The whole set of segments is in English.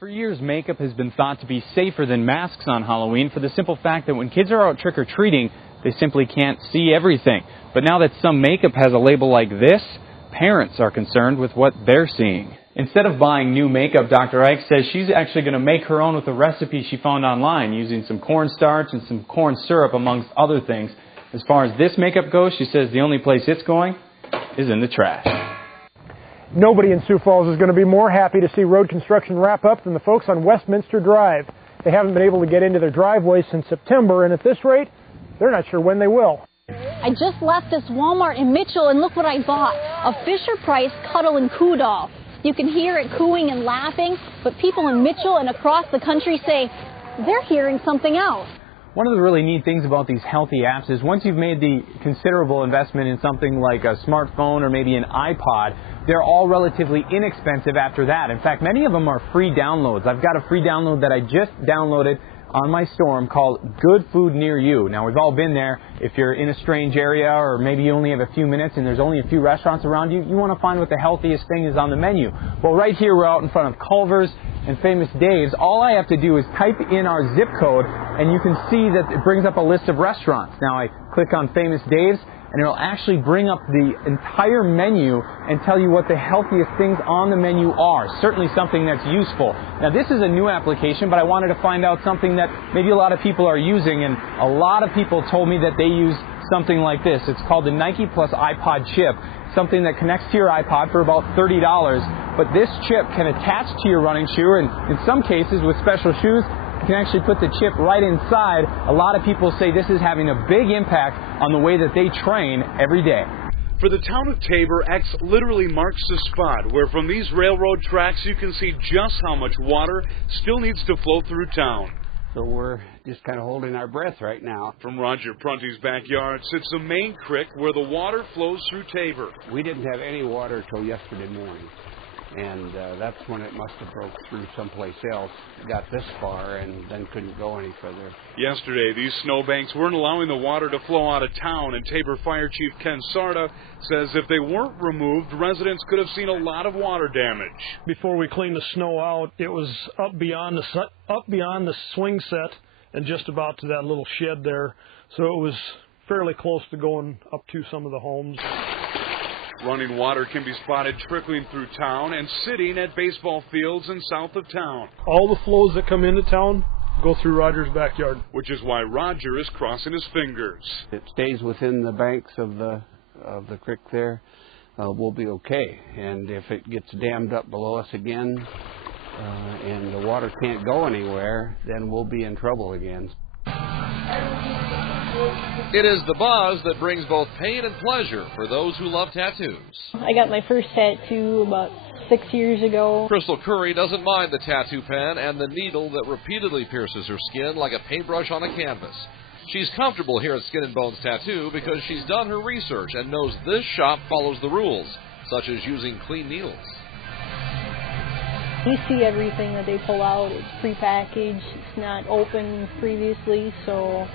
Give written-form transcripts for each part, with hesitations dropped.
For years, makeup has been thought to be safer than masks on Halloween for the simple fact that when kids are out trick-or-treating, they simply can't see everything. But now that some makeup has a label like this, parents are concerned with what they're seeing. Instead of buying new makeup, Dr. Ike says she's actually going to make her own with a recipe she found online using some cornstarch and some corn syrup, amongst other things. As far as this makeup goes, she says the only place it's going is in the trash. Nobody in Sioux Falls is going to be more happy to see road construction wrap up than the folks on Westminster Drive. They haven't been able to get into their driveway since September, and at this rate, they're not sure when they will. I just left this Walmart in Mitchell, and look what I bought. A Fisher-Price Cuddle and Coo doll. You can hear it cooing and laughing, but people in Mitchell and across the country say they're hearing something else. One of the really neat things about these healthy apps is once you've made the considerable investment in something like a smartphone or maybe an iPod, they're all relatively inexpensive after that. In fact, many of them are free downloads. I've got a free download that I just downloaded on my storm called Good Food Near You. Now, we've all been there. If you're in a strange area or maybe you only have a few minutes and there's only a few restaurants around you, you want to find what the healthiest thing is on the menu. Well, right here we're out in front of Culver's and Famous Dave's. All I have to do is type in our zip code and you can see that it brings up a list of restaurants. Now, I click on Famous Dave's and it'll actually bring up the entire menu and tell you what the healthiest things on the menu are. Certainly something that's useful. Now, this is a new application, but I wanted to find out something that maybe a lot of people are using, and a lot of people told me that they use something like this. It's called the Nike Plus iPod chip, something that connects to your iPod for about $30, but this chip can attach to your running shoe, and in some cases with special shoes, you can actually put the chip right inside. A lot of people say this is having a big impact on the way that they train every day. For the town of Tabor, X literally marks the spot where from these railroad tracks you can see just how much water still needs to flow through town. So we're just kind of holding our breath right now. From Roger Prunty's backyard sits the main creek where the water flows through Tabor. We didn't have any water till yesterday morning. And that's when it must have broke through someplace else, got this far, and then couldn't go any further. Yesterday, these snowbanks weren't allowing the water to flow out of town, and Tabor Fire Chief Ken Sarda says if they weren't removed, residents could have seen a lot of water damage. Before we cleaned the snow out, it was up beyond the swing set and just about to that little shed there, so it was fairly close to going up to some of the homes. Running water can be spotted trickling through town and sitting at baseball fields in south of town. All the flows that come into town go through Roger's backyard. Which is why Roger is crossing his fingers. It stays within the banks of the creek there, we'll be okay. And if it gets dammed up below us again and the water can't go anywhere, then we'll be in trouble again. It is the buzz that brings both pain and pleasure for those who love tattoos. I got my first tattoo about 6 years ago. Crystal Curry doesn't mind the tattoo pen and the needle that repeatedly pierces her skin like a paintbrush on a canvas. She's comfortable here at Skin and Bones Tattoo because she's done her research and knows this shop follows the rules, such as using clean needles. You see everything that they pull out. It's prepackaged. It's not open previously, so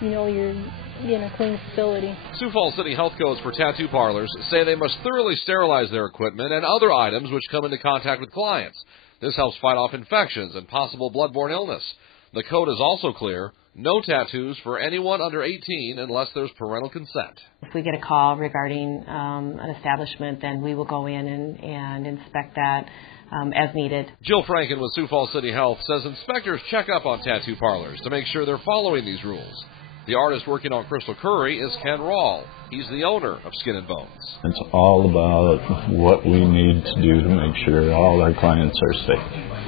you know you're in a clean facility. Sioux Falls City health codes for tattoo parlors say they must thoroughly sterilize their equipment and other items which come into contact with clients. This helps fight off infections and possible bloodborne illness. The code is also clear: no tattoos for anyone under 18 unless there's parental consent. If we get a call regarding an establishment, then we will go in and inspect that as needed. Jill Franken with Sioux Falls City Health says inspectors check up on tattoo parlors to make sure they're following these rules. The artist working on Crystal Curry is Ken Rawl. He's the owner of Skin and Bones. It's all about what we need to do to make sure all our clients are safe.